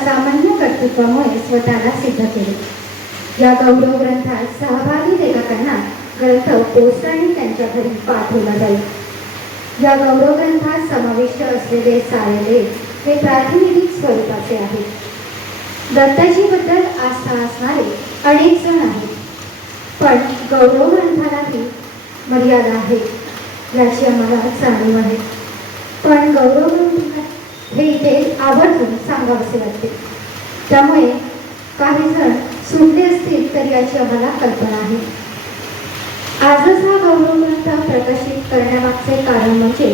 असामान्य कर्तृत्वामुळे स्वतःला सिद्ध केले. या गौरव ग्रंथात सहभागी लेखकांना ग्रंथ पोस्टाने त्यांच्या घरी पाठवला जाईल. या गौरव ग्रंथात समाविष्ट असलेले सारे लेख हे प्रातिनिधिक स्वरूपाचे आहेत. दत्ताजीबद्दल आस्था असणारे अनेक जण आहेत, पण गौरव ग्रंथालाही मर्यादा आहे याची आम्हाला जाणीव आहे. पण गौरव ग्रंथ हे इथे आवर्जून सांगावेसे वाटते. त्यामुळे काही जण सुटले असतील तर याची आम्हाला कल्पना आहे. आजच हा गौरव ग्रंथ प्रकाशित करण्यामागचे कारण म्हणजे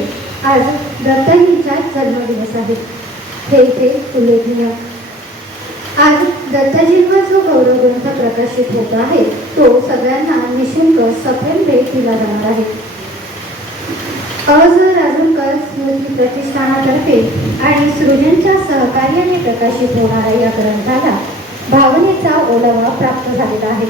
आज दत्ताजींचा जन्मदिवस आहे, हे इथे उल्लेखनीय. आज दत्ताजींवर जो गौरव ग्रंथ प्रकाशित होत आहे तो सगळ्यांना निःशुल्क सफेद भेट दिला जाणार आहे. अज राजूरकर स्मृती प्रतिष्ठानातर्फे आणि सृजनच्या सहकार्याने प्रकाशित होणाऱ्या या ग्रंथाला भावनेचा ओलावा प्राप्त झालेला आहे.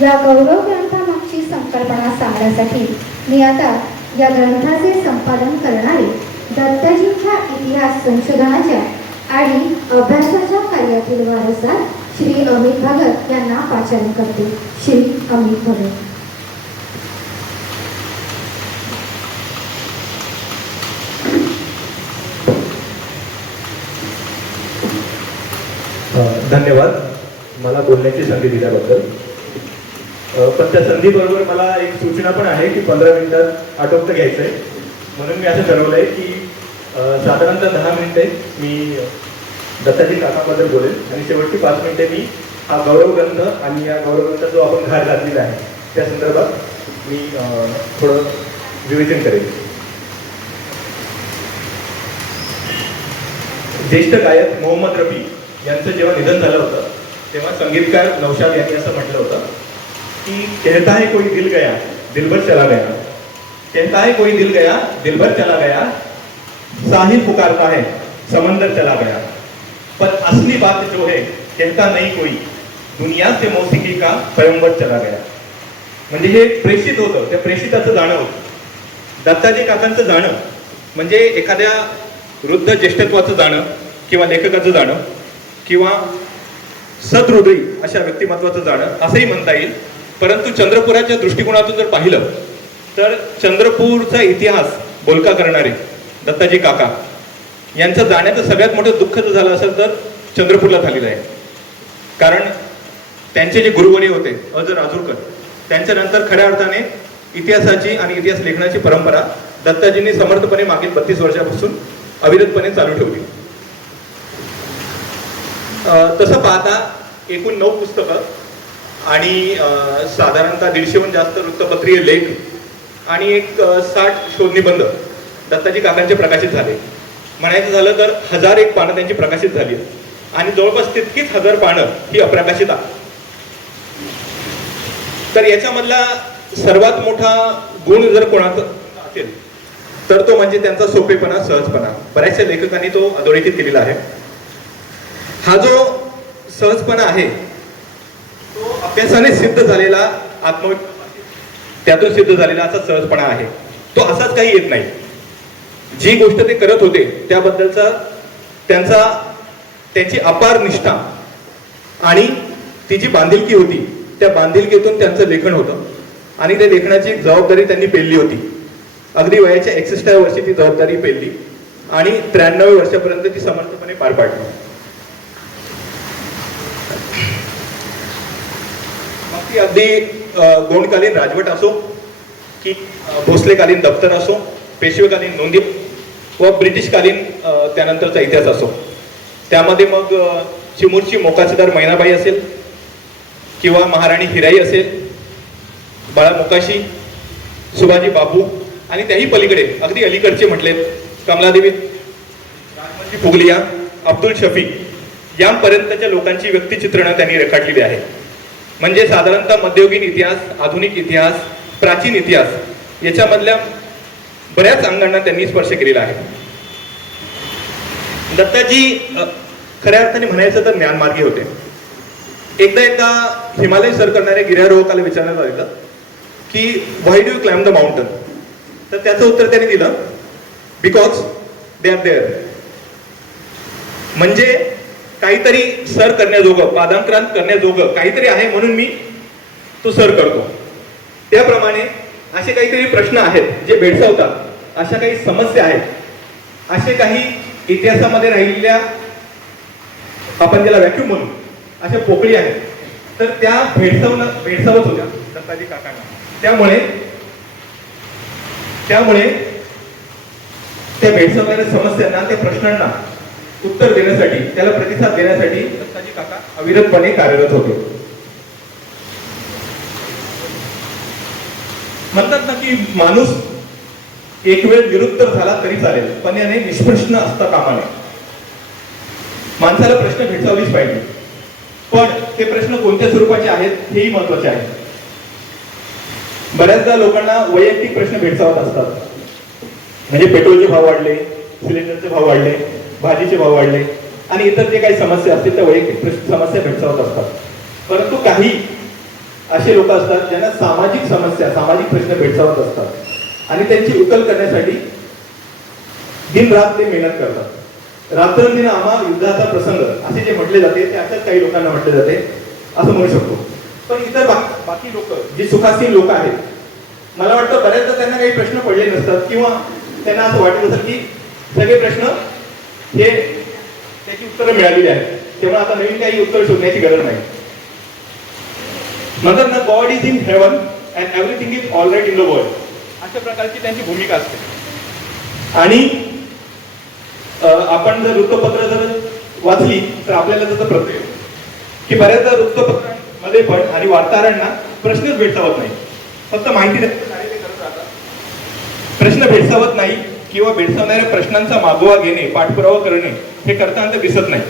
या गौरव ग्रंथामागची संकल्पना सांगण्यासाठी मी आता या ग्रंथाचे संपादन करणारे दत्ताजींच्या इतिहास संशोधनाच्या आणि अभ्यासाच्या कार्यातील वारसदार श्री अमित भगत यांना पाचारण करते. श्री अमित भगत. धन्यवाद मला बोलण्याची संधी दिल्याबद्दल. पण त्या संधीबरोबर मला एक सूचना पण आहे की 15 मिनिटात आटोपतं घ्यायचं आहे. म्हणून मी असं ठरवलं आहे की साधारणतः 10 मिनिटे मी दत्ताजी काकाबद्दल बोलेल आणि शेवटची 5 मिनिटे मी हा गौरव ग्रंथ आणि या गौरव ग्रंथाचा जो आपण घाट घातलेला आहे त्या संदर्भात मी थोडं विवेचन करेन. ज्येष्ठ गायक मोहम्मद रफी यांचं जेव्हा निधन झालं होतं तेव्हा संगीतकार नौशाद यांनी असं म्हटलं होतं कि कहता है कोई दिल गया दिलबर चला गया, कहता है कोई दिल गया दिलबर चला गया, साहिल पुकारता है समंदर चला गया, पर असली बात जो है कहता नहीं कोई दुनिया से मौसिकी का पैगंबर चला गया. म्हणजे हे प्रेषित होतं, त्या प्रेषिताचं जाणं होतं. दत्ताजी काकांचं जाणं म्हणजे एखाद्या वृद्ध ज्येष्ठत्वाचं जाणं किंवा लेखकाचं जाणं किंवा सदहृदयी अशा व्यक्तिमत्वाचं जाणं असंही म्हणता येईल. परंतु चंद्रपुराच्या दृष्टिकोनातून जर पाहिलं तर चंद्रपूरचा इतिहास बोलका करणारे दत्ताजी काका यांचं जाण्याचं सगळ्यात मोठं दुःख जर झालं असेल तर चंद्रपूरला झालेलं आहे. कारण त्यांचे जे गुरुवरी होते अज राजूरकर त्यांच्यानंतर खऱ्या अर्थाने इतिहासाची आणि इतिहास लेखनाची परंपरा दत्ताजींनी समर्थपणे मागील 32 वर्षापासून अविरतपणे चालू ठेवली. तसं पाहता एकूण 9 पुस्तकं आणि साधारणतः 150हून जास्त वृत्तपत्रीय लेख आणि एक 60 शोधनिबंध दत्ताजी काकांचे प्रकाशित झाले. म्हणायचं झालं तर 1001 पानं त्यांची प्रकाशित झाली आणि जवळपास तितकीच 1000 पानं ही अप्रकाशित आहेत. तर याच्यामधला सर्वात मोठा गुण जर कोणाचा असेल तर तो म्हणजे त्यांचा सोपेपणा, सहजपणा. बऱ्याचशा लेखकांनी तो अधोरेखित केलेला आहे. हा जो सहजपणा आहे तो अभ्यासाने सिद्ध झालेला त्यातून सिद्ध झालेला असा सहजपणा आहे. तो असाच काही येत नाही. जी गोष्ट ते करत होते त्याबद्दलचा त्यांची अपार निष्ठा आणि ती जी बांधिलकी होती त्या बांधिलकीतून त्यांचं लेखन होतं आणि त्या लेखनाची जबाबदारी त्यांनी पेलली होती. अगदी वयाच्या 61व्या वर्षी ती जबाबदारी पेलली आणि 93व्या वर्षापर्यंत ती समर्थपणे पार पाडली. मग ती अगदी गोंडकालीन राजवट असो की भोसलेकालीन दफ्तर असो, पेशवेकालीन नोंदी व ब्रिटिशकालीन त्यानंतरचा इतिहास असो, त्यामध्ये मग चिमूरची मोकाचेदार मैनाबाई असेल किंवा महाराणी हिराई असेल, बाळा मोकाशी, सुभाजी बाबू आणि त्याही पलीकडे अगदी अलीकडचे म्हटले कमलादेवी, राजमंजी फुगलिया, अब्दुल शफीक यांपर्यंतच्या लोकांची व्यक्तिचित्रणं त्यांनी रेखाटलेली आहे. म्हणजे साधारणतः मध्ययुगीन इतिहास, आधुनिक इतिहास, प्राचीन इतिहास याच्यामधल्या बऱ्याच अंगांना त्यांनी स्पर्श केलेला आहे. दत्ताजी खऱ्या अर्थाने म्हणायचं तर ज्ञानमार्गी होते. एकदा हिमालय सर करणाऱ्या गिर्यारोहकाला विचारण्यात आलं की why do you climb the mountain, तर त्याचं उत्तर त्यांनी दिलं बिकॉज दे आर देअर. म्हणजे काहीतरी सर करण्याजोगं, पादांक्रांत करण्याजोगं काहीतरी आहे म्हणून मी तो सर करतो. त्याप्रमाणे असे काहीतरी प्रश्न आहेत जे भेडसावतात, अशा काही समस्या आहेत, असे काही इतिहासामध्ये राहिलेल्या, आपण त्याला व्हॅक्यूम म्हणू, अशा पोकळी आहेत, तर त्या भेडसावत होत्या दत्ताजी काकांना. त्यामुळे त्या भेडसावणाऱ्या समस्यांना, त्या प्रश्नांना उत्तर देण्यासाठी, त्याला प्रतिसाद देण्यासाठी दत्ताजी काका अविरतपणे कार्यरत होते. म्हणतात ना की माणूस एक वेळ निरुत्तर झाला तरी चालेल, पण याने निष्प्रश्न असता कामा नये. माणसाला प्रश्न भेडसावलीच पाहिजे, पण ते प्रश्न कोणत्या स्वरूपाचे आहेत हेही महत्वाचे आहे. बऱ्याचदा लोकांना वैयक्तिक प्रश्न भेडसावत असतात, म्हणजे पेट्रोलचे भाव वाढले, सिलेंडरचे भाव वाढले, भाजीचे भाव वाढले आणि इतर जे काही समस्या असतील त्या वैयक्तिक समस्या भेडसावत असतात. परंतु काही असे लोक असतात ज्यांना सामाजिक समस्या, सामाजिक प्रश्न भेडसावत असतात आणि त्यांची उकल करण्यासाठी दिन रात ते मेहनत करतात. रात्रंदिन आम्हा युद्धाचा प्रसंग असे जे म्हटले जाते ते अशाच काही लोकांना म्हटले जाते असं म्हणू शकतो. पण इतर बाकी लोक जे सुखासीन लोक आहेत, मला वाटतं बऱ्याचदा त्यांना काही प्रश्न पडले नसतात किंवा त्यांना असं वाटत असेल की सगळे प्रश्न हे त्याची उत्तरं मिळालेली आहेत, तेव्हा आता नवीन काही उत्तर शोधण्याची गरज नाही. म्हणतात ना, God is in heaven and everything is all right in the world, अशा प्रकारची त्यांची भूमिका असते. आणि आपण जर वृत्तपत्र जर वाचली तर आपल्याला त्याचा प्रत्यय की बऱ्याचदा वृत्तपत्रांमध्ये पण आणि वार्ताहरांना प्रश्नच भेडसावत नाही, फक्त माहिती करत राहतात. प्रश्न भेडसावत नाही किंवा भेडसावणाऱ्या प्रश्नांचा मागोवा घेणे, पाठपुरावा करणे हे करताना दिसत नाही.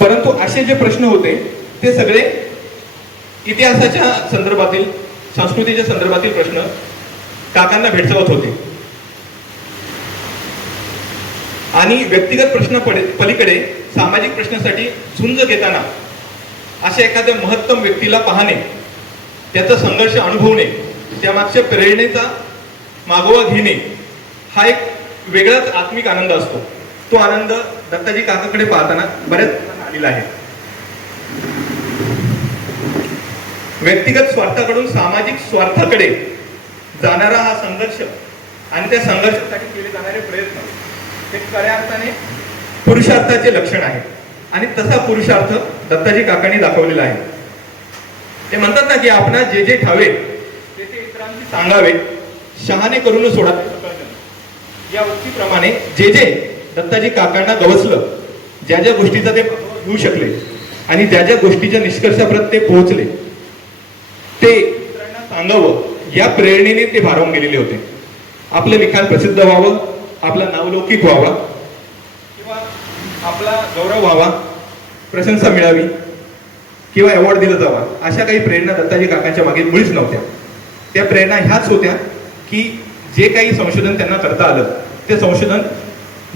परंतु असे जे प्रश्न होते ते सगळे इतिहासाच्या संदर्भातील, संस्कृतीच्या संदर्भातील प्रश्न काकांना भेडसावत होते. आणि व्यक्तिगत प्रश्न पलीकडे सामाजिक प्रश्नासाठी झुंज घेताना अशा एखाद्या महत्तम व्यक्तीला पाहणे, त्याचा संघर्ष अनुभवणे, त्यामागच्या प्रेरणेचा मागोवा घेणे हा एक वेगळाच आत्मिक आनंद असतो. तो आनंद दत्ताजी काकाकडे पाहताना बऱ्याच लोकांना आलेला आहे. व्यक्तिगत स्वार्थाकडून सामाजिक स्वार्थाकडे जाणारा हा संघर्ष आणि त्या संघर्षासाठी केले जाणारे प्रयत्न हे खऱ्या अर्थाने पुरुषार्थाचे लक्षण आहे. आणि तसा पुरुषार्थ दत्ताजी काकांनी दाखवलेला आहे. ते म्हणतात ना की आपणा जे जे ठावे ते ते इतरांशी सांगावे, शहाणे करून सोडावे. या उक्तीप्रमाणे जे जे दत्ताजी काकांना गवसलं, ज्या ज्या गोष्टीचा ते घेऊ शकले आणि ज्या ज्या गोष्टीच्या निष्कर्षापर्यंत ते पोहोचले ते इतरांना सांगावं, या प्रेरणेने ते भारावून गेलेले होते. आपलं लिखाण प्रसिद्ध व्हावं, आपला नावलौकिक व्हावा किंवा आपला गौरव व्हावा, प्रशंसा मिळावी किंवा अवॉर्ड दिला जावा, अशा काही प्रेरणा दत्ताजी काकांच्या मागे मुळीच नव्हत्या. त्या प्रेरणा ह्याच होत्या की जे काही संशोधन त्यांना करता आलं ते संशोधन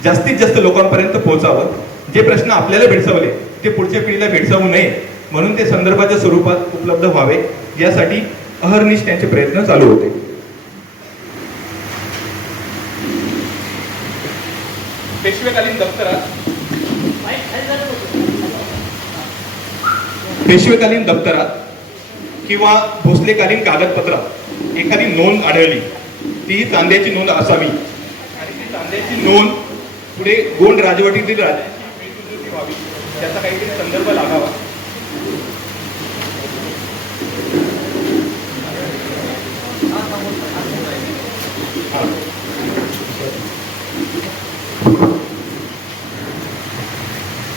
जास्तीत जास्त लोकांपर्यंत पोहोचावं. जे प्रश्न आपल्याला भेडसावले ते पुढच्या पिढीला भेडसावू नये म्हणून ते संदर्भाच्या स्वरूपात उपलब्ध व्हावे, यासाठी अहर्निश त्यांचे प्रयत्न चालू होते. पेशवेकालीन दप्तरात किंवा भोसलेकालीन कागदपत्रात एखादी नोंद आढळली, ती चांद्याची नोंद असावी आणि ती चांद्याची नोंद पुढे गोंड राजवटीतील राजांची मिळकत व्हावी, त्याचा काहीतरी संदर्भ लागावा.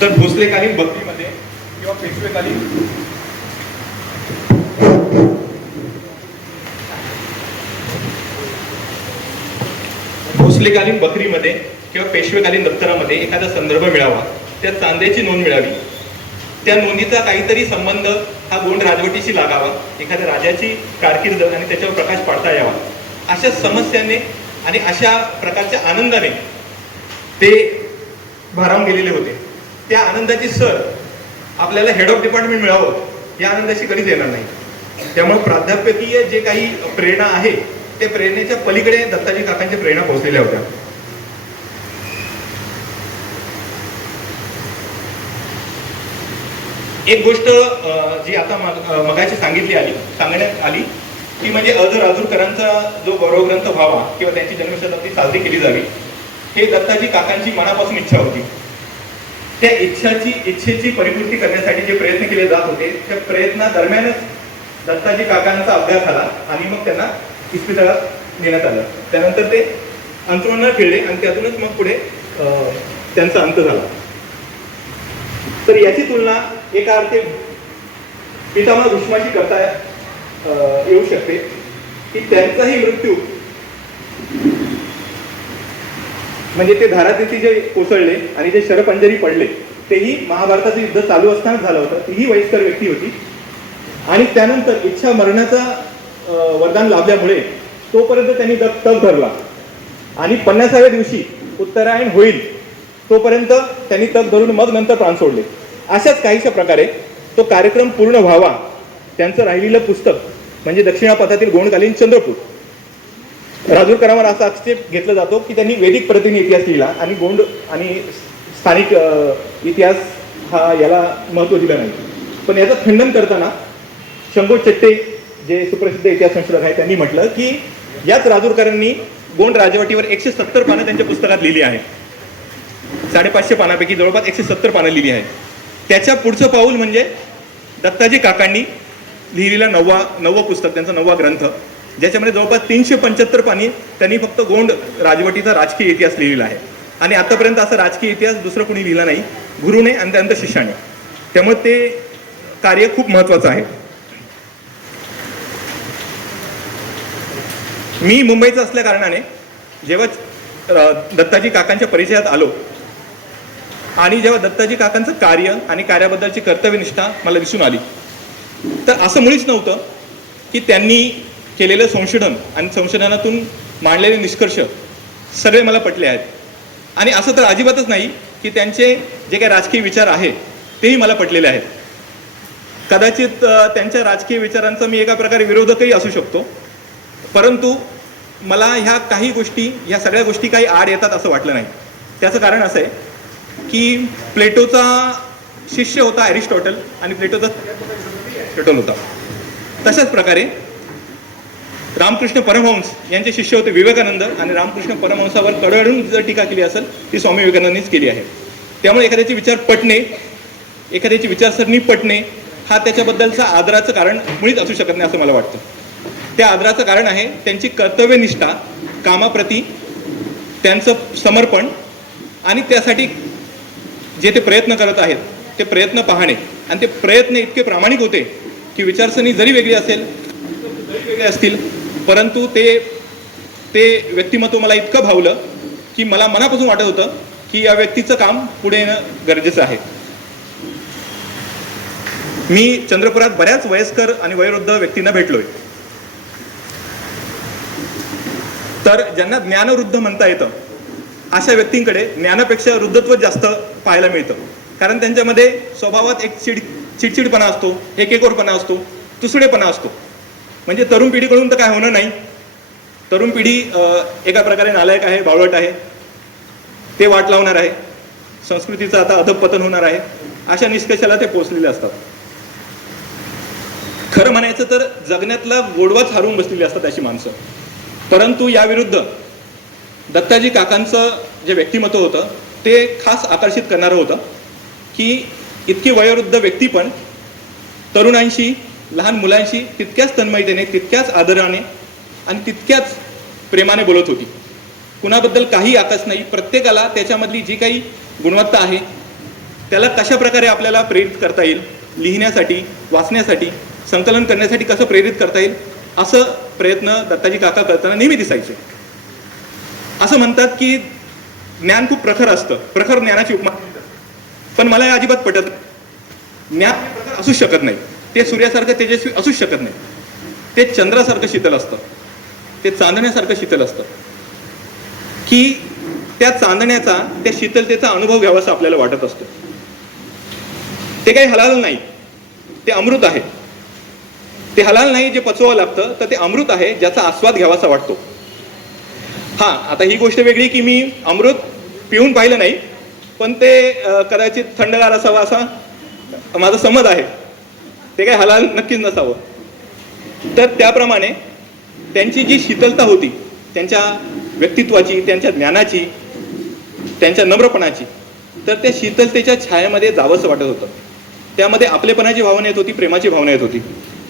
तर भोसलेकालीन बकरीमध्ये किंवा पेशवेकालीन बकरीमध्ये किंवा पेशवेकालीन दप्तरामध्ये एखादा संदर्भ मिळावा, त्या चांद्याची नोंद मिळावी, त्या नोंदीचा काहीतरी संबंध हा गोंड राजवटीशी लागावा, एखाद्या राजाची कारकीर्द आणि त्याच्यावर प्रकाश पाडता यावा, अशा समस्याने आणि अशा प्रकारच्या आनंदाने ते भारावून गेलेले होते. त्या आनंदाची सर आपल्याला हेड ऑफ डिपार्टमेंट मिळावं या आनंदाशी कधीच येणार नाही. त्यामुळे प्राध्यापकीय जे काही प्रेरणा आहे ते प्रेरणेच्या पलीकडे दत्ताजी काकांच्या प्रेरणा पोहोचलेल्या होत्या. एक गोष्ट जी आता मगाशी सांगण्यात आली ती म्हणजे राजूरकरांचा जो गौरवग्रंथ व्हावा किंवा त्यांची जन्मशताब्दी साजरी केली जावी, हे दत्ताजी काकांची मनापासून इच्छा होती. त्या इच्छेची परिपूर्ती करण्यासाठी जे प्रयत्न केले जात होते, त्या प्रयत्नादरम्यानच दत्ताजी काकांचा अभ्यास झाला आणि मग त्यांना इस्पितळात नेण्यात आलं. त्यानंतर ते अंथरुणावर खेळले आणि त्यातूनच मग पुढे त्यांचा अंत झाला. तर याची तुलना एका अर्थी पितामह भीष्माशी करता येऊ शकते की त्यांचाही मृत्यू म्हणजे ते धारातीर्थी जे कोसळले आणि जे शरपंजरी पडले तेही महाभारताचं युद्ध चालू असताना झालं होतं. तीही वयस्कर व्यक्ती होती आणि त्यानंतर इच्छा मरणाचा वरदान लाभल्यामुळे तोपर्यंत त्यांनी तग धरला आणि 50व्या दिवशी उत्तरायण होईल तोपर्यंत त्यांनी तग धरून मग नंतर प्राण सोडले. अशाच काहीशा प्रकारे तो कार्यक्रम पूर्ण व्हावा त्यांचं राहिलेलं पुस्तक म्हणजे दक्षिणापथातील गोंडकालीन चंद्रपूर. राजूरकरांवर असा आक्षेप घेतला जातो की त्यांनी वैदिक पद्धतीने इतिहास लिहिला आणि गोंड आणि स्थानिक इतिहास हा याला महत्त्व दिलं नाही. पण याचं खंडन करताना शंभू चट्टे जे सुप्रसिद्ध इतिहास संशोधक आहेत त्यांनी म्हटलं की याच राजूरकरांनी गोंड राजवटीवर 170 पानं त्यांच्या पुस्तकात लिहिली आहेत. 550 पानापैकी जवळपास 170 पानं लिहिली आहेत. त्याच्या पुढचं पाऊल म्हणजे दत्ताजी काकांनी लिहिलेला नववा पुस्तक, त्यांचा 9वा ग्रंथ, ज्याच्यामध्ये जवळपास 375 पानी त्यांनी फक्त गोंड राजवटीचा राजकीय इतिहास लिहिलेला आहे. आणि आतापर्यंत असा राजकीय इतिहास दुसरं कोणी लिहिला नाही, गुरुने आणि त्यानंतर शिष्याने. त्यामुळे ते कार्य खूप महत्त्वाचं आहे. मी मुंबईचा असल्या कारणाने जेव्हा दत्ताजी काकांच्या परिचयात आलो आणि जेव्हा दत्ताजी काकांचं कार्य आणि कार्याबद्दलची कर्तव्यनिष्ठा मला दिसून आली, तर असं मुळीच नव्हतं की त्यांनी केलेलं संशोधन आणि संशोधनातून मांडलेले निष्कर्ष सगळे मला पटले आहेत. आणि असं तर अजिबातच नाही की त्यांचे जे काही राजकीय विचार आहेत तेही मला पटलेले आहेत. कदाचित त्यांच्या राजकीय विचारांचा मी एका प्रकारे विरोधकही असू शकतो, परंतु मला ह्या सगळ्या गोष्टी काही आड येतात असं वाटलं नाही. त्याचं कारण असं आहे की प्लेटोचा शिष्य होता ॲरिस्टॉटल आणि प्लेटोचा अरिस्टॉटल होता. तशाच प्रकारे रामकृष्ण परमहंस यांचे शिष्य होते विवेकानंद आणि रामकृष्ण परमहंसावर कडाडून जर टीका केली असेल ती स्वामी विवेकानंदांनीच केली आहे. त्यामुळे एखाद्याचे विचार पटणे, एखाद्याची विचारसरणी पटणे हा त्याच्याबद्दलचा आदराचं कारण मुळीच असू शकत नाही असं मला वाटतं. त्या आदराचं कारण आहे त्यांची कर्तव्यनिष्ठा, कामाप्रती त्यांचं समर्पण आणि त्यासाठी जे ते प्रयत्न करत आहेत ते प्रयत्न पाहणे. आणि ते प्रयत्न इतके प्रामाणिक होते की विचारसरणी जरी वेगळी असेल, वेगळे असतील, परंतु ते व्यक्तिमत्व मला इतकं भावलं की मला मनापासून वाटत होतं की या व्यक्तीचं काम पुढे येणं गरजेचं आहे. मी चंद्रपुरात बऱ्याच वयस्कर आणि वयोवृद्ध व्यक्तींना भेटलोय. तर ज्यांना ज्ञानवृद्ध म्हणता येतं अशा व्यक्तींकडे ज्ञानापेक्षा वृद्धत्व जास्त पाहायला मिळतं. कारण त्यांच्यामध्ये स्वभावात एक चिडचिडपणा असतो, एकेकोरपणा असतो, तुसडेपणा असतो. म्हणजे तरुण पिढीकडून तर काय होणं नाही. तरुण पिढी एका प्रकारे नालायक आहे, बावळट आहे, ते वाट लावणार आहे, संस्कृतीचं आता अधपतन होणार आहे, अशा निष्कर्षाला ते पोहोचलेले असतात. खरं म्हणायचं तर जगण्यातला गोडवाच हरवून बसलेली असतात अशी माणसं. परंतु याविरुद्ध दत्ताजी काकांचं जे व्यक्तिमत्व होतं ते खास आकर्षित करणारं होतं की इतकी वयोवृद्ध व्यक्ती पण तरुणांशी, लहान मुलांशी तितक्याच तन्मयतेने, तितक्याच आदराने आणि तितक्याच प्रेमाने बोलत होती. कुणाबद्दल काही आकस नाही. प्रत्येकाला त्याच्यामधली जी काही गुणवत्ता आहे त्याला कशा प्रकारे आपल्याला प्रेरित करता येईल, लिहिण्यासाठी, वाचण्यासाठी, संकलन करण्यासाठी कसं प्रेरित करता येईल असं प्रयत्न दत्ताजी काका करताना नेहमी दिसायचे. असं म्हणतात की ज्ञान खूप प्रखर असतं, प्रखर ज्ञानाची उपमा. पण मला हे अजिबात पटत नाही. ज्ञान हे प्रखर असूच शकत नाही. ते सूर्यासारखं तेजस्वी असूच शकत नाही. ते चंद्रासारखं शीतल असतं, ते चांदण्यासारखं शीतल असतं की त्या चांदण्याचा, त्या शीतलतेचा अनुभव घ्यावासा आपल्याला वाटत असतो. ते काही हलाल नाही, ते अमृत आहे. ते हलाल नाही जे पचवावं लागतं, तर ते अमृत आहे ज्याचा आस्वाद घ्यावासा वाटतो. हां, आता ही गोष्ट वेगळी की मी अमृत पिऊन पाहिलं नाही, पण ते कदाचित थंडगार असावा असा माझा समज आहे, ते काही हलाल नक्कीच नसावं. तर त्याप्रमाणे त्यांची जी शीतलता होती, त्यांच्या व्यक्तित्वाची, त्यांच्या ज्ञानाची, त्यांच्या नम्रपणाची, तर त्या शीतलतेच्या छायेमध्ये जावंसं वाटत होतं. त्यामध्ये आपलेपणाची भावना येत होती, प्रेमाची भावना येत होती.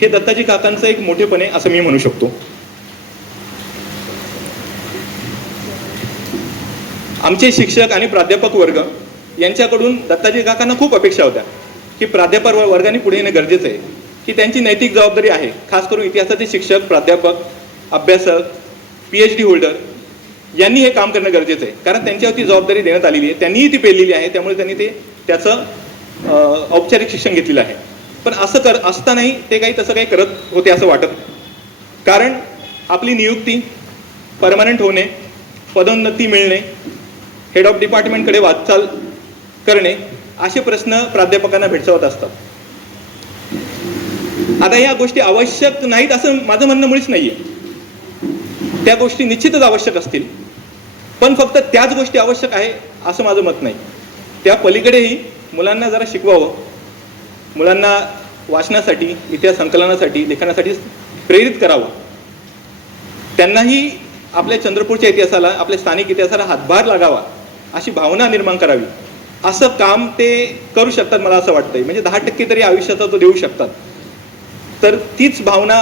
हे दत्ताजी काकांचं एक मोठेपणे असं मी म्हणू शकतो. आमचे शिक्षक आणि प्राध्यापक वर्ग यांच्याकडून दत्ताजी काकांना खूप अपेक्षा होत्या की प्राध्यापक वर्गाने पुढे येणं गरजेचं आहे, की त्यांची नैतिक जबाबदारी आहे. खास करून इतिहासाचे शिक्षक, प्राध्यापक, अभ्यासक, PhD होल्डर यांनी हे काम करणं गरजेचं आहे, कारण त्यांच्यावरती जबाबदारी देण्यात आलेली आहे. त्यांनीही ती पेललेली आहे, त्यामुळे त्यांनी त्याचं औपचारिक शिक्षण घेतलेलं आहे. पण असं असतानाही ते तसं काही करत होते असं वाटत, कारण आपली नियुक्ती, परमनंट होणे, पदोन्नती मिळणे, हेड ऑफ डिपार्टमेंटकडे वाटचाल करणे असे प्रश्न प्राध्यापकांना भेडसावत असतात. आता या गोष्टी आवश्यक नाहीत असं माझं म्हणणं मुळीच नाहीये. त्या गोष्टी निश्चितच आवश्यक असतील, पण फक्त त्याच गोष्टी आवश्यक आहे असं माझं मत नाही. त्या पलीकडेही मुलांना जरा शिकवावं, मुलांना वाचनासाठी, इतिहास संकलनासाठी, लेखनासाठी प्रेरित करावं. त्यांनाही आपल्या चंद्रपूरच्या इतिहासाला, आपल्या स्थानिक इतिहासाला हातभार लागावा अशी भावना निर्माण करावी. असं काम ते करू शकतात मला असं वाटतंय. म्हणजे 10% तरी आयुष्याचा तो देऊ शकतात. तर तीच भावना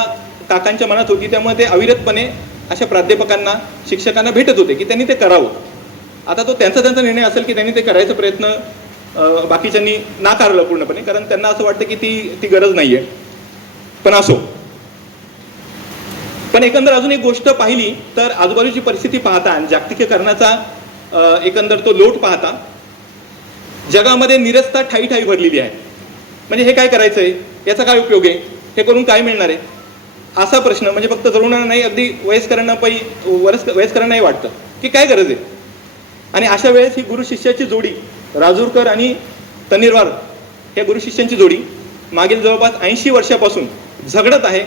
काकांच्या मनात होती, त्यामुळे ते अविरतपणे अशा प्राध्यापकांना, शिक्षकांना भेटत होते की त्यांनी ते करावं. आता तो त्यांचा निर्णय असेल की त्यांनी ते करायचा प्रयत्न बाकीच्यांनी नाकारलं पूर्णपणे, कारण त्यांना असं वाटतं की ती गरज नाही आहे. पण असो. पण एकंदर अजून एक गोष्ट पाहिली तर आजूबाजूची परिस्थिती पाहता आणि जागतिकीकरणाचा एकंदर तो लोट पाहता जगामध्ये निरस्ता ठाई भरलेली आहे. म्हणजे हे काय करायचं आहे, याचा काय उपयोग आहे, हे करून काय मिळणार आहे, असा प्रश्न म्हणजे फक्त तरुणांना नाही, अगदी वयस्करांनाही वाटतं की काय गरज आहे. आणि अशा वेळेस ही गुरु शिष्याची जोडी, राजूरकर आणि तन्नीरवार या गुरु शिष्यांची जोडी मागील जवळपास 80 वर्षापासून झगडत आहे.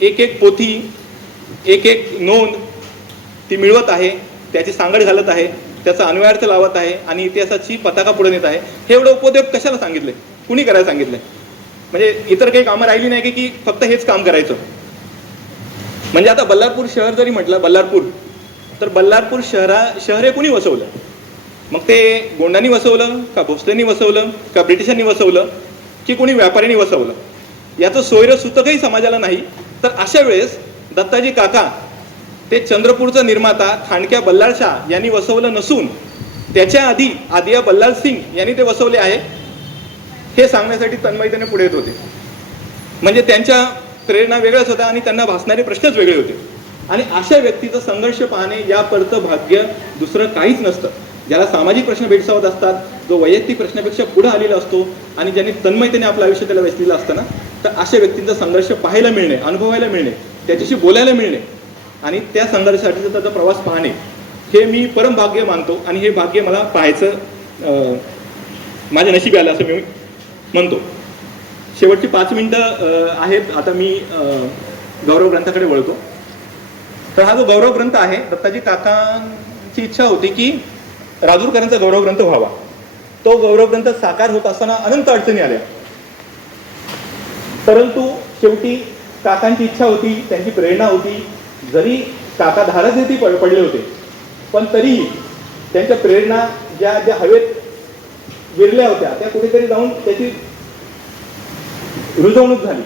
एक पोथी, एक नोंद ती मिळवत आहे, त्याची सांगड घालत आहे, त्याचा अन्वयार्थ लावत आहे आणि इतिहासाची पताका पुढे नेत आहे. हे एवढं उपद्योग कशाला सांगितलंय, कुणी करायला सांगितलंय? म्हणजे इतर काही कामं राहिली नाही की फक्त हेच काम करायचं. म्हणजे आता बल्लारपूर शहर जरी म्हटलं, बल्लारपूर, तर बल्लारपूर शहर हे कुणी वसवलं? मग ते गोंडांनी वसवलं का, भोसलेंनी वसवलं का, ब्रिटिशांनी वसवलं की कोणी व्यापाऱ्यांनी वसवलं? याचं सोयरं सुतकही समाजाला नाही. तर अशा वेळेस दत्ताजी काका ते चंद्रपूरचा निर्माता खांडक्या बल्लाळ शाह यांनी वसवलं नसून त्याच्या आधी आदिया बल्लाळ सिंग यांनी ते वसवले आहे हे सांगण्यासाठी तन्मयतेने पुढे येत होते. म्हणजे त्यांच्या प्रेरणा वेगळ्याच होत्या आणि त्यांना भासणारे प्रश्नच वेगळे होते. आणि अशा व्यक्तीचा संघर्ष पाहणे यापरतं भाग्य दुसरं काहीच नसतं. ज्याला सामाजिक प्रश्न भेडसावत असतात, जो वैयक्तिक प्रश्नापेक्षा पुढे आलेला असतो आणि ज्यांनी तन्मयतेने आपलं आयुष्य त्याला वेचलेलं असतं ना, तर अशा व्यक्तींचा संघर्ष पाहायला मिळणे, अनुभवायला मिळणे, त्याच्याशी बोलायला मिळणे आणि त्या संघर्षासाठीचा त्याचा प्रवास पाहणे हे मी परम भाग्य मानतो. आणि हे भाग्य मला पाहायचं माझ्या नशिबी आलं असं मी म्हणतो. शेवटची 5 मिनिटं आहेत. आता मी गौरव ग्रंथाकडे वळतो. तर हा जो गौरव ग्रंथ आहे, दत्ताजी काकांची इच्छा होती की राजूरकरांचा गौरव ग्रंथ व्हावा. तो गौरव ग्रंथ साकार होत असताना अनंत अडचणी आल्या, परंतु शेवटी काकांची इच्छा होती, त्यांची प्रेरणा होती. जरी काका धारातीर्थी पडले होते, पण तरीही त्यांच्या प्रेरणा ज्या हवेत विरल्या होत्या त्या कुठेतरी जाऊन त्याची रुजवणूक झाली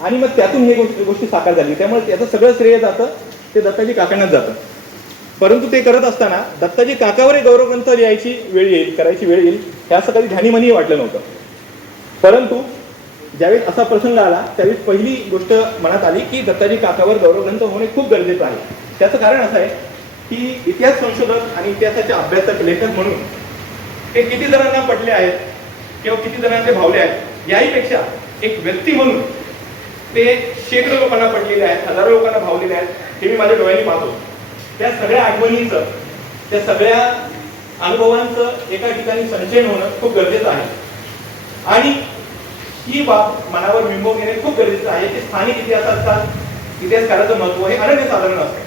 आणि मग त्यातून हे गोष्टी साकार झाली. त्यामुळे त्याचं सगळं श्रेय जातं ते दत्ताजी काकांनाच जातं. परंतु ते करत असताना दत्ताजी काकावर गौरव ग्रंथ लिहायची वेळ येईल, करायची वेळ येईल, हे असं कधी ध्यानीमनीही वाटलं नव्हतं. परंतु ज्यावेळेस असा प्रसंग आला त्यावेळेस पहिली गोष्ट मनात आली की दत्ताजी काकावर गौरव ग्रंथ होणे खूप गरजेचं आहे. त्याचं कारण असं आहे की इतिहास संशोधक आणि इतिहासाचे अभ्यासक, लेखक म्हणून ते किती जणांना पटले आहेत किंवा किती जणांना ते भावले आहेत याहीपेक्षा एक व्यक्ती म्हणून ते शेकडो लोकांना पटलेले आहेत, हजारो लोकांना भावलेले आहेत. हे मी माझ्या डोळ्यांनी पाहतो. त्या सगळ्या आठवणींचं, त्या सगळ्या अनुभवांचं एका ठिकाणी संचयन होणं खूप गरजेचं आहे. आणि ही बाब मनावर बिंबवून घेणे खूप गरजेचं आहे की स्थानिक इतिहासकाराचं महत्व हे अनन्यसाधारण असतं.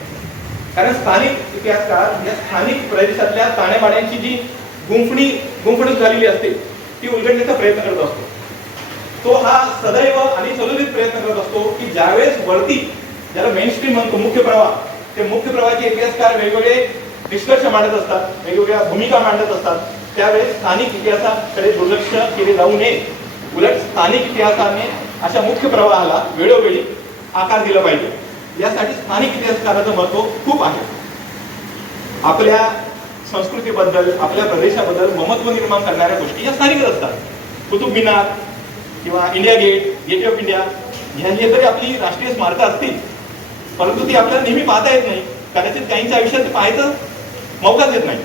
कारण स्थानिक इतिहासकार या स्थानिक प्रदेशातल्या ताण्याबाण्यांची जी गुंफणूक झालेली असते ती उलगडण्याचा प्रयत्न करत असतो. तो हा सदैव आणि सदोदित प्रयत्न करत असतो की ज्यावेळेस वरती, ज्याला मेन स्ट्रीम म्हणतो, मुख्य प्रवाह, ते मुख्य प्रवाहाचे इतिहासकार वेगवेगळे निष्कर्ष मांडत असतात, वेगवेगळ्या भूमिका मांडत असतात, त्यावेळेस स्थानिक इतिहासाकडे दुर्लक्ष केले जाऊ नये. उलट स्थानिक इतिहासाने अशा मुख्य प्रवाहाला वेळोवेळी आकार दिला पाहिजे. यासाठी स्थानिक इतिहासकाराचं महत्व खूप आहे. आपल्या संस्कृतीबद्दल, आपल्या प्रदेशाबद्दल ममत्व निर्माण करणाऱ्या गोष्टी या स्थानिकच असतात. कुतुब मिनार किंवा India Gate, gate of India, ह्या तरी आपली राष्ट्रीय स्मारकं असतील, परंतु ती आपल्याला नेहमी पाहता येत नाही. कदाचित काहींच्या आयुष्यात ते पाहायचं मौकाच येत नाही.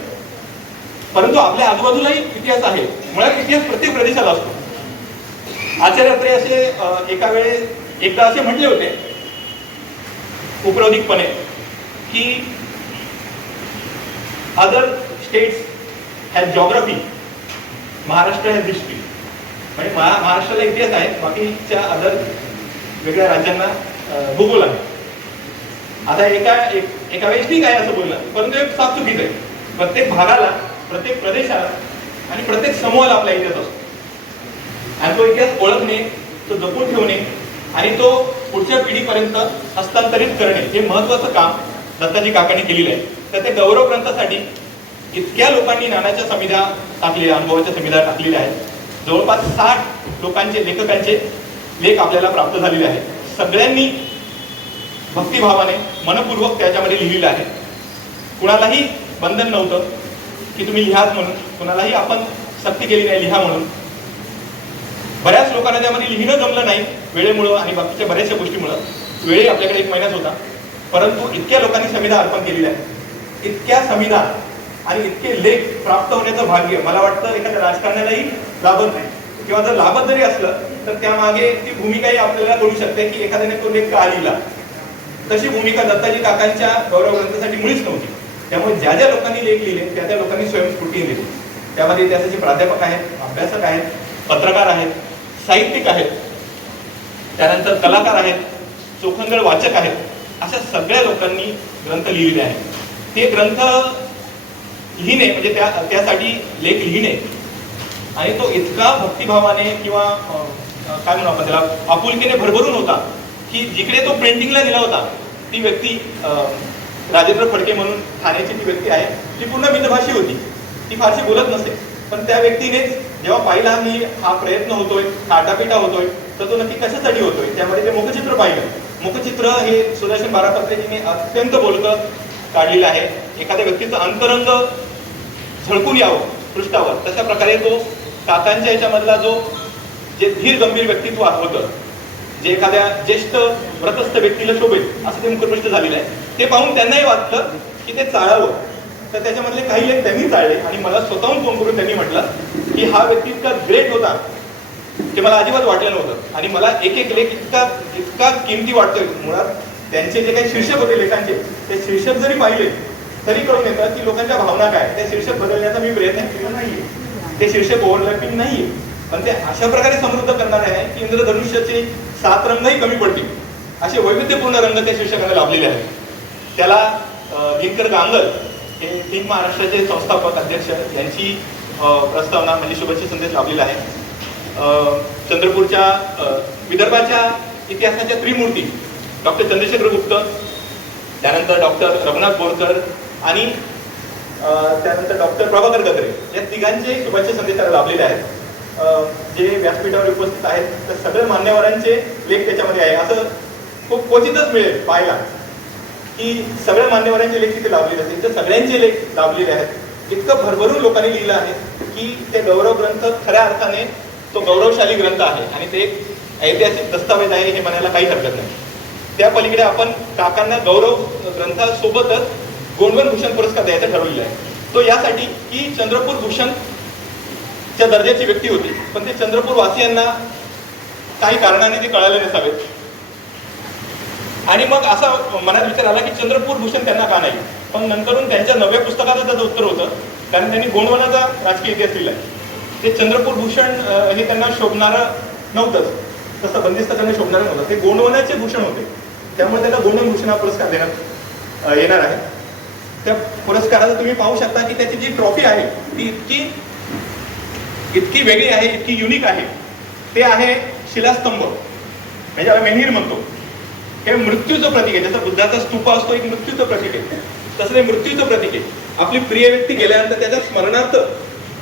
परंतु आपल्या आजूबाजूलाही इतिहास आहे. मुळात इतिहास प्रत्येक प्रदेशाला असतो. आचार्य अत्रे असे एकदा असे म्हटले होते उपरोधिकपणे की other states has geography, Maharashtra has history. म्हणजे महाराष्ट्राला इतिहास आहे, बाकीच्या अदर वेगळ्या राज्यांना भूगोल आहे. आता एका वेळेस ठीक आहे असं बोलणं, परंतु एक साफ चुकीचं आहे. प्रत्येक भागाला, प्रत्येक प्रदेशाला आणि प्रत्येक समूहाला आपला इतिहास असतो. आणि तो इतिहास ओळखणे, तो जपून ठेवणे आणि तो पुढच्या पिढीपर्यंत हस्तांतरित करणे हे महत्वाचं काम दत्ताजी काकांनी केलेलं आहे. तर ते गौरव ग्रंथासाठी इतक्या लोकांनी नानाच्या समिध्या टाकलेल्या, अनुभवाच्या समिध्या टाकलेल्या आहेत. जवळपास 60 लोकांचे, लेखकांचे लेख आपल्याला प्राप्त झालेले आहेत. सगळ्यांनी भक्तिभावाने, मनपूर्वक त्याच्यामध्ये लिहिलेलं आहे. कुणालाही बंधन नव्हतं की तुम्ही लिहाच म्हणून, कुणालाही आपण सक्ती केली नाही लिहा म्हणून. बऱ्याच लोकांना त्यामध्ये लिहिणं जमलं नाही वेळेमुळं आणि बाकीच्या बऱ्याचशा गोष्टीमुळं. वेळही आपल्याकडे 1 महिनाच होता, परंतु इतक्या लोकांनी समिधा अर्पण केलेल्या आहेत. इतक्या समिधा आणि इतके लेख प्राप्त होण्याचं भाग्य मला वाटतं एखाद्या राजकारण्यालाही लाभत नाही. किंवा जर लाभत जरी असलं तर त्यामागे ती भूमिकाही आपल्याला कळू शकते की एखाद्याने तो लेख का लिहिला. तशी भूमिका दत्ताजी काकांच्या गौरव ग्रंथासाठी मुळीच नव्हती. त्यामुळे ज्या ज्या लोकांनी लेख लिहिले त्या लोकांनी स्वयंस्फूर्तीने लिहिले. त्यामध्ये इतिहासाचे प्राध्यापक आहेत, अभ्यासक आहेत, पत्रकार आहेत, साहित्यिक आहेत, त्यानंतर कलाकार आहेत, चोखंदळ वाचक आहेत. अशा सगळ्या लोकांनी ग्रंथ लिहिलेले आहेत. ते ग्रंथ लिहिणे म्हणजे त्यासाठी लेख लिहिणे आणि तो इतका भक्तिभावाने किंवा काय म्हणू आपण त्याला, आपुलकीने भरभरून होता की जिकडे तो प्रिंटिंगला दिला होता ती व्यक्ती राजेंद्र फडके म्हणून ठाण्याची ती व्यक्ती आहे, ती पूर्ण मितभाषी होती. ती फारशी बोलत नसे, पण त्या व्यक्तीने जेव्हा पाहिला मी हा प्रयत्न होतोय, हा आटापिटा होतोय, तर तो नक्की कशासाठी होतोय, त्यामध्ये ते मुखचित्र पाहिलं. मुखचित्र हे सुदर्शन बारापत्रेजीने अत्यंत बोलकं काढलेलं आहे. एखाद्या व्यक्तीचं अंतरंग झळकून यावं पृष्ठावर, तशा प्रकारे तो काकांच्या याच्यामधला जो जे धीर गंभीर व्यक्तित्व होतं, जे एखाद्या ज्येष्ठ व्रतस्थ व्यक्तीला शोभेल असं ते मुखपृष्ठ झालेलं आहे. ते पाहून त्यांनाही वाटलं की ते चाळावं. तर त्याच्यामधले काही लेख त्यांनी चाळले आणि मला स्वतःहून फोन करून त्यांनी म्हटलं की हा व्यक्ती इतका ग्रेट होता ते मला अजिबात वाटलं नव्हतं. आणि मला एक एक लेख इतका किमती वाटतोय. मुळात त्यांचे जे काही शीर्षक होते लेखांचे, ते शीर्षक जरी पाहिले तरी कळून येतं की लोकांच्या भावना काय. ते शीर्षक बदलण्याचा मी प्रयत्न केला नाहीये, ते शीर्षक ओव्हरलॅपिंग नाहीये, पण ते अशा प्रकारे समृद्ध करणारे आहे की इंद्रधनुष्याचे 7 रंगही कमी पडतील असे वैविध्यपूर्ण रंग त्या शीर्षकाने लाभलेले आहेत. त्याला दिनकर गांगल हे थिंक महाराष्ट्राचे संस्थापक अध्यक्ष यांची प्रस्तावना म्हणजे शुभेच्छा संदेश लाभलेला आहे. चंद्रपूरच्या विदर्भाच्या इतिहासाच्या त्रिमूर्ती डॉक्टर चंद्रशेखर गुप्त, त्यानंतर डॉक्टर रघुनाथ बोरकर आणि त्यानंतर डॉक्टर प्रभाकर गद्रे या तिघांचे शुभेच्छा संदेश लाभलेले आहेत. जे व्यासपीठावर उपस्थित आहेत तर सगळ्या मान्यवरांचे लेख त्याच्यामध्ये आहे. असं खूप क्वचितच मिळेल पाहायला की सगळ्या मान्यवरांचे लेख तिथे लाभलेले आहेत. त्यांचे सगळ्यांचे लेख लाभलेले आहेत. इतकं भरभरून लोकांनी लिहिलं आहे की ते गौरव ग्रंथ खऱ्या अर्थाने तो गौरवशाली ग्रंथ आहे आणि ते एक ऐतिहासिक दस्तावेज आहे हे म्हणायला काही हरकत नाही. त्या पलीकडे आपण काकांना गौरव ग्रंथासोबतच गोंडवन भूषण पुरस्कार द्यायचा ठरवलेला आहे. तो यासाठी की चंद्रपूर भूषणच्या दर्जाची व्यक्ती होती, पण ते चंद्रपूर वासियांना काही कारणाने ते कळाले नसावेत. आणि मग असा मनात विचार आला की चंद्रपूर भूषण त्यांना का नाही. पण नंतरून त्यांच्या नव्या पुस्तकाचं त्याचं उत्तर होतं, कारण त्यांनी गोंडवनाचा राजकीय इतिहास लिहिला. ते चंद्रपूर भूषण हे त्यांना शोभणारं नव्हतंच, तसं बंदिस्त त्यांना शोभणारं नव्हतं. ते गोंडवनाचे भूषण होते, त्यामुळे त्याला गोंडवन भूषण हा पुरस्कार देण्यात येणार आहे. त्या पुरस्काराचं तुम्ही पाहू शकता की त्याची जी ट्रॉफी आहे ती इतकी वेगळी आहे, इतकी युनिक आहे. ते आहे शिलास्तंभ म्हणजे त्याला मेन्हीर म्हणतो, हे मृत्यूचं प्रतीक आहे. जसं बुद्धाचा स्तूप असतो एक मृत्यूचं प्रतीक आहे, तसं ते मृत्यूचं प्रतीक आहे. आपली प्रिय व्यक्ती गेल्यानंतर त्याच्या स्मरणार्थ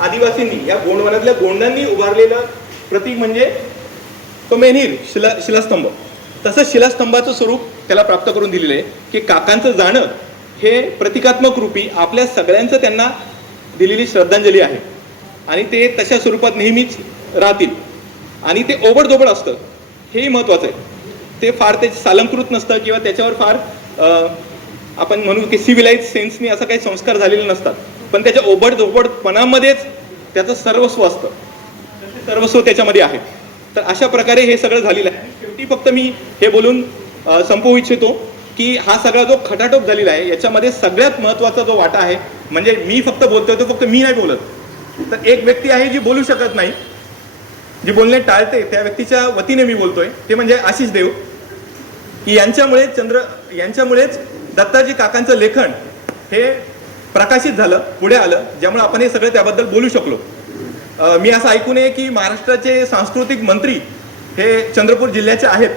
आदिवासींनी या गोंडवनातल्या गोंडांनी उभारलेलं प्रतीक म्हणजे तो मेन्हीर शिलास्तंभ. तसं शिलास्तंभाचं स्वरूप त्याला प्राप्त करून दिलेलं आहे की काकांचं जाणं हे प्रतिकात्मक रूपी आपल्या सगळ्यांचं त्यांना दिलेली श्रद्धांजली आहे आणि ते तशा स्वरूपात नेहमीच राहतील. आणि ते ओबडधोबड असतं, हेही महत्त्वाचं आहे. ते फार ते सालंकृत नसतं किंवा त्याच्यावर फार आपण म्हणू की सिव्हिलाइज सेन्सनी असं काही संस्कार झालेले नसतात, पण त्याच्या ओबडधोबडपणामध्येच त्याचं सर्वस्व असतं, सर्वस्व त्याच्यामध्ये आहे. तर अशा प्रकारे हे सगळं झालेलं आहे. शेवटी फक्त मी हे बोलून संपवू इच्छितो की हा सगळा जो खटाटोप झालेला आहे याच्यामध्ये सगळ्यात महत्त्वाचा जो वाटा आहे म्हणजे मी फक्त बोलतोय, तो फक्त मी नाही बोलत, तर एक व्यक्ती आहे जी बोलू शकत नाही, जी बोलणे टाळते, त्या व्यक्तीच्या वतीने मी बोलतोय, ते म्हणजे आशिष देव. की यांच्यामुळेच दत्ताजी काकांचं लेखन हे प्रकाशित झालं, पुढे आलं, ज्यामुळे आपण हे सगळं त्याबद्दल बोलू शकलो. मी असं ऐकून आहे की महाराष्ट्राचे सांस्कृतिक मंत्री हे चंद्रपूर जिल्ह्याचे आहेत.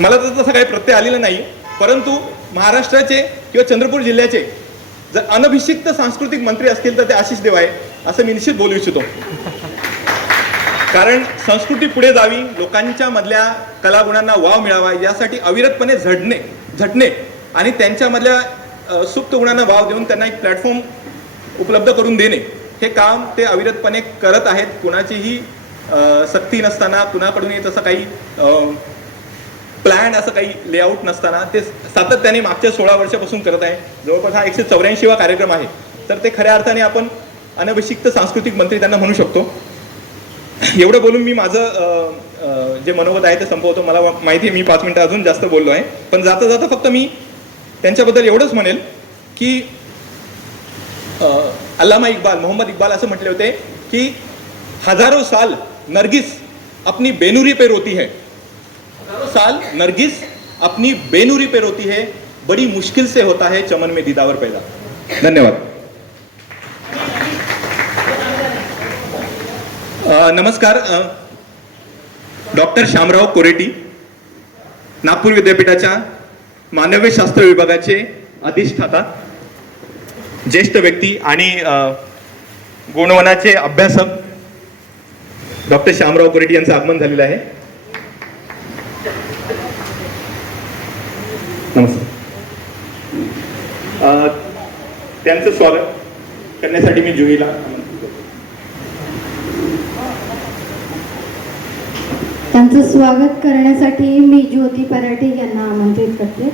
मला तर तसं काही प्रत्यय आलेला नाही, परंतु महाराष्ट्राचे किंवा चंद्रपूर जिल्ह्याचे जर अनभिषिक्त सांस्कृतिक मंत्री असतील तर ते आशिष देव आहे असं मी निश्चित बोलू इच्छितो. कारण संस्कृती पुढे जावी, लोकांच्या मधल्या कलागुणांना वाव मिळावा यासाठी अविरतपणे झटणे आणि त्यांच्यामधल्या सुप्त गुणांना वाव देऊन त्यांना एक प्लॅटफॉर्म उपलब्ध करून देणे, हे काम ते अविरतपणे करत आहेत. कुणाचीही सक्ती नसताना, कुणाकडूनही तसं काही प्लॅन असं काही लेआउट नसताना ते सातत्याने मागच्या 16 वर्षापासून करत आहे. जवळपास हा 184वा कार्यक्रम आहे. तर ते खऱ्या अर्थाने आपण अनभिषिक्त सांस्कृतिक मंत्री त्यांना म्हणू शकतो. एवढं बोलून मी माझं जे मनोगत आहे ते संपवतो. मला माहिती आहे मी 5 मिनिटं अजून जास्त बोललो आहे, पण जाता जाता फक्त मी त्यांच्याबद्दल एवढंच म्हणेल की अल्लामा इक्बाल, मोहम्मद इक्बाल असं म्हटले होते की हजारों साल नरगिस अपनी बेनूरी पे रोती है, हजारों साल नरगिस अपनी बेनूरी पे रोती है, बड़ी मुश्किल से होता है चमन में दीदावर पैदा. धन्यवाद. नमस्कार. डॉक्टर शामराव कोरेटी, नागपूर विद्यापीठाच्या मानवशास्त्र विभागाचे अधिष्ठाता, ज्येष्ठ व्यक्ती आणि गोंडवनाचे अभ्यासक डॉक्टर शामराव कोरेटी यांचं आगमन झालेलं आहे. नमस्कार. त्यांचं स्वागत करण्यासाठी मी जुहीला त्यांचं स्वागत करण्यासाठी मी ज्योती पराठे यांना आमंत्रित करते.